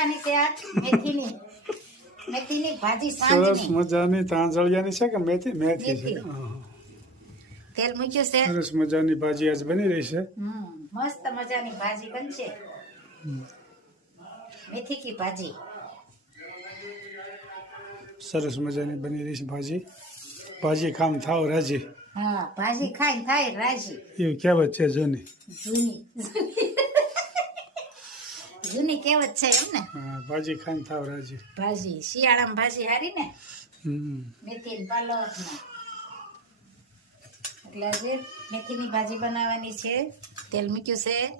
બનાવવાની છે આ મેથીની ભાજી સરસ સાંજની મજાની તાંજળિયાની છે કે મેથી મેથી છે મેથી. તેલ મૂક્યું છે સરસ મજાની ભાજી આજ બની રહી છે મસ્ત મજાની ભાજી બનશે મેથી કી ભાજી સરસ મજાની બની રહી છે ભાજી ખામ થાવ રાજી હા ભાજી ખાઈને થાય રાજી એવું કહેવત છે જૂની જૂની કહેવત છે એમ ને હા ભાજી ખાઈને થાવ રાજી ભાજી શિયાળામાં ભાજી હારી ને હમ મેથી ને પાલક ને એટલે આજે મેથીની ભાજી બનાવવાની છે તેલ મૂક્યું છે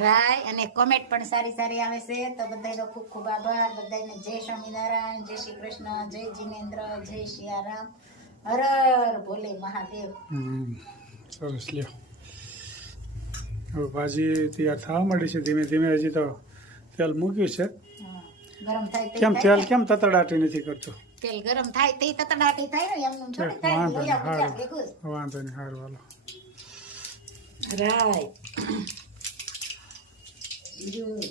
રાય અને કોમેન્ટ પણ સારી સારી આવે છે તો બધાનો ખૂબ ખૂબ આભાર બધાને જય સ્વામિનારાયણ જય શ્રી કૃષ્ણ જય જીનેન્દ્ર જય સિયારામ હર હર ભોલે મહાદેવ સરસ લ્યો હવે ભાજી તૈયાર થવા માંડી છે ધીમે ધીમે હજી તો તેલ મૂક્યું છે ગરમ થાય તે કેમ થાય તેલ કેમ તતડાટી નથી કરતો તેલ ગરમ થાય તે તતડાટી થાય ને એમનું થોડી થાય વાંધો નહીં લોયા હારું ભૂજા ભેગું વાંધો નહીં હારું હાલો રાય બીજું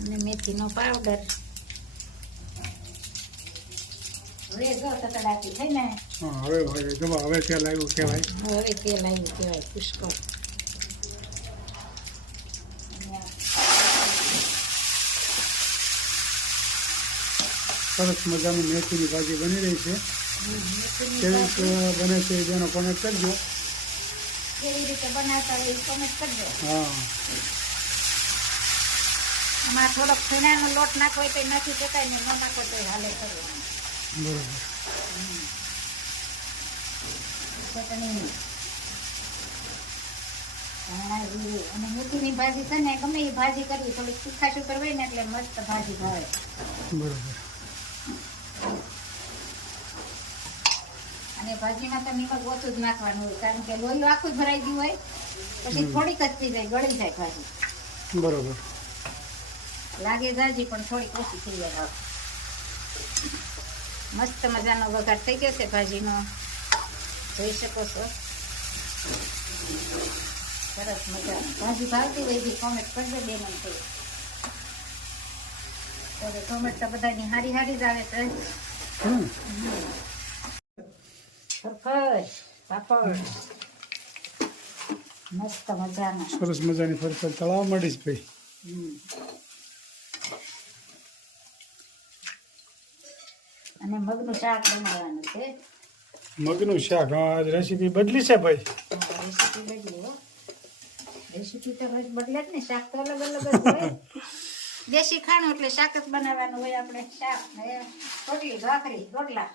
અને મેથીનો પાવડર હવે જો તતડાટી થઈ ને હા હવે ગમે હવે તેલ આવ્યું કહેવાય હવે તેલ આવ્યું કહેવાય પુષ્કળ સરસ મજાની મેથીની ભાજી બની રહી છે કેવી બને છે જેનો કોમેન્ટ કરજો કેવી રીતે બનાવતા હોય એ કોમેન્ટ કરજો હા એમાં થોડોક ફીણાનો લોટ નાખવો હોય તો નાખી શકાય ને ન નાખો તો હાલે કરવું બરોબર ચટણી ધાણા જીરું અને મેથીની ભાજી છે ને ગમે એ ભાજી કરવી થોડીક તીખાશું કરવી ને એટલે મસ્ત ભાજી ભાવે બરોબર અને ભાજીમાં તો નિમક ઓછું જ નાખવાનું હોય કારણ કે લોહી આખું જ ભરાઈ ગયું હોય પછી થોડીક જ થઈ જાય ગળી જાય ભાજી બરોબર લાગે જાજી પણ થોડીક ઓછી થઈ જાય મસ્ત મજાનો વઘાર થઈ ગયો છે ભાજીનો જોઈ શકો છો સરસ મજાની ભાજી ભાવતી હોય બી કોમેન્ટ કરજો બે મને તો કોમેન્ટ તો બધાની હારી હારી જ આવે છે ફરફર પાપડ મસ્ત મજાના સરસ મજાની ફરફર તળાવ મળીશ ભાઈ અને મગનું શાક બનાવવાનું છે મગનું શાક હા આજ રેસીપી બદલી છે ભાઈ રેસીપી બદલી હો રેસીપી તો રોજ બદલે જ ને શાક તો અલગ અલગ જ હોય દેશી ખાણું એટલે શાક જ બનાવવાનું હોય આપણે શાક ને રોટલી ભાખરી રોટલા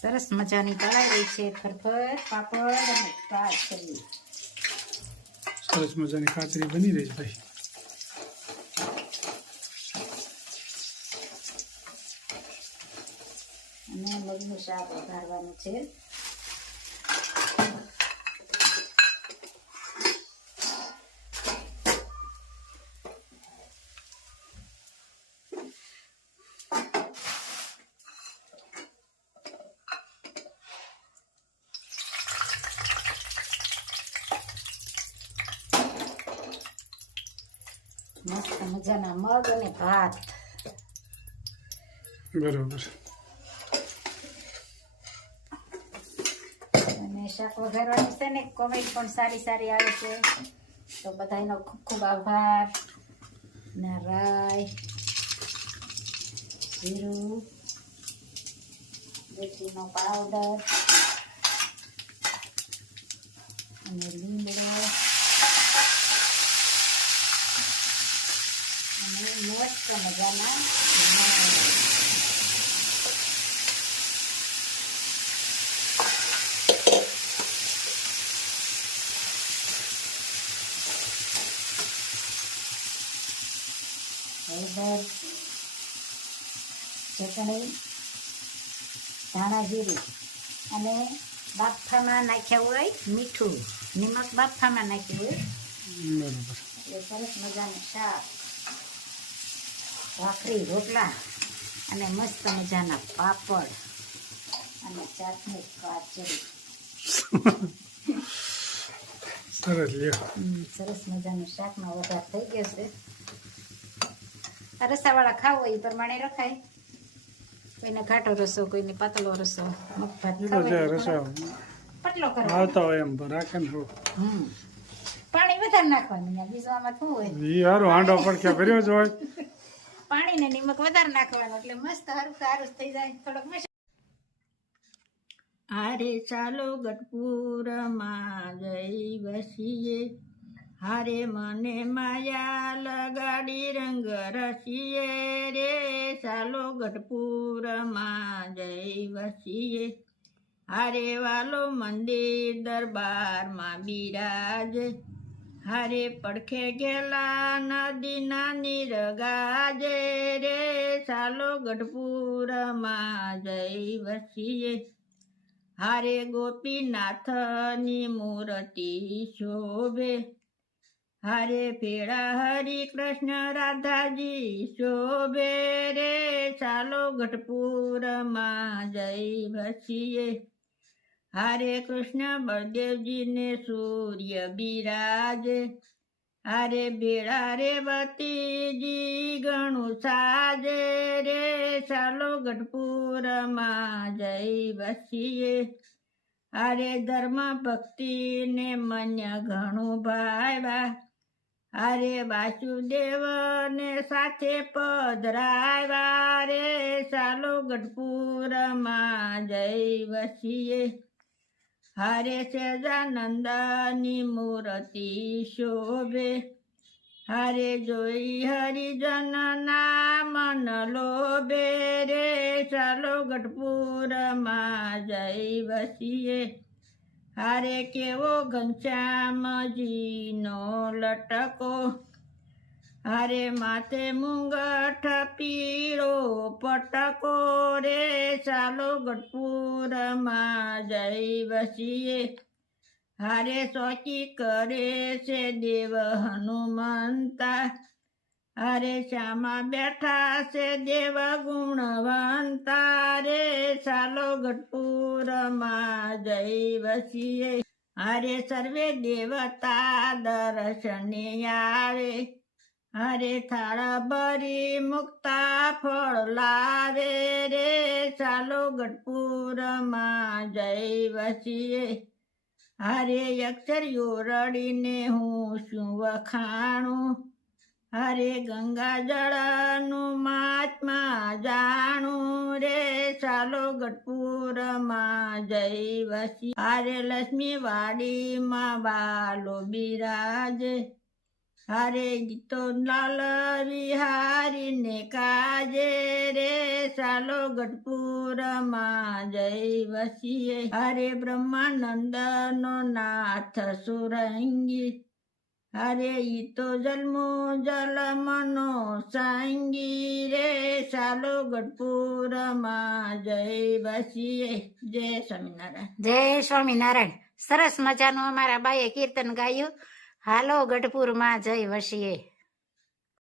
સરસ મજાની તળાઈ રહી છે ફરફર પાપડ અને કાચરી સરસ મજાની કાચરી બની રહી છે ભાઈ અને મગનું શાક વઘારવાનું છે મસ્ત મજાના મગ અને ભાત બરોબર અને શાક વઘારવાનું છે ને કોમેન્ટ પણ સારી સારી આવે છે તો બધાનો ખૂબ ખૂબ આભાર ને રાય જીરું મેથીનો પાવડર અને લીમડો અને મસ્ત મજાના હળદર ચટણી ધાણા જીરું અને બાફામાં નાખ્યા હોય મીઠું નિમક બાફામાં નાખ્યું હોય બરોબર એટલે સરસ મજાનું શાક ભાખરી રોટલા અને મસ્ત મજાના પાપડ અને ચાટણી કાચરી. સરસ લ્યો. સરસ મજાનું શાકનો વઘાર થઈ ગયો છે. આ રસાવાળા ખાવું હોય એ પ્રમાણે રખાય. કોઈને ઘાટો રસો, કોઈને પાતળો રસો, મગભાત એ તો ખાવા જે હોય તો રસા પતલો કરવાનો. આવતા હોય એમ રાખે ને થોડું. પાણી વધારે નાખવાનું. અહીંયા બીજું આમાં શું હોય? એ હારું હાંડો પડખ્યા ભર્યો જ હોય. પાણી ને નિમક વધારે નાખવાનું એટલે મસ્ત હારું સારું થઈ જાય. થોડોક હારે ચાલો ગઢપુરમાં જઈ વસીએ, હારે મને માયા લગાડી રંગ રસીએ રે, ચાલો ગઢપુરમાં જઈ વસીએ, હારે વાલો મંદિર દરબારમાં બિરાજે, હારે પડખે ગેલા નદીના નીર ગાજે રે, ચાલો ગઢપુરમાં જઈ વસીએ, હારે ગોપીનાથની મૂર્તિ શોભે, હારે ભેળા હરિ કૃષ્ણ રાધાજી શોભે રે, ચાલો ગઢપુરમાં જઈ વસીએ, હારે કૃષ્ણ બળદેવજીને સૂર્ય બિરાજે, હારે ભેળા રેવતીજી ઘણું સાજે રે, ચાલો ગઢપુરમાં જઈ વસીએ, હારે ધર્મ ભક્તિને મન્ય ઘણું ભાવ્યા, હારે વાસુદેવને સાથે પધરાવ્યા રે, ચાલો ગઢપુરમાં જઈ વસીએ, હારે સહજાનંદની મૂર્તિ શોભે, હારે જોઈ હરિજનના મન લોભે રે, ચાલો ગઢપુરમાં જઈ વસીએ, હારે કેવો ઘનશ્યામજીનો લટકો, હારે માથે મુંગઠ પીળો પટકો રે, ચાલો ગઢપુરમાં જઈ વસીએ, હારે ચોકી કરે છે દેવ હનુમંતા, હારે શ્યામા બેઠા છે દેવ ગુણવંતા રે, ચાલો ગઢપુરમાં જઈ વસીએ, હારે સર્વે દેવતા દર્શને આવે, હારે થાળ ભરી મુક્તા ફળ લાવે રે, ચાલો ગઢપુરમાં જઈ વસીએ, હારે અક્ષરીઓ રડીને હું શું વખાણું, હારે ગંગા જળનું મહાત્મા જાણું રે, ચાલો ગઢપુરમાં જઈ વસી, હારે લક્ષ્મી વાડીમાં બાલો બિરાજે, હારે ગીતો લાલ વિહારીને કાજે રે, ચાલો ગઢપુરમાં જઈ વસીએ, હારે બ્રહ્માનંદનો નાથ સુરંગી, હારે ઈ તો જલમો જલમનો સાંગી રે, ચાલો ગઢપુરમાં જઈ વસીએ. જય સ્વામિનારાયણ. જય સ્વામિનારાયણ. સરસ મજાનું અમારા બાઈએ કીર્તન ગાયું. હાલો ગઢપુરમાં જઈ વસીએ.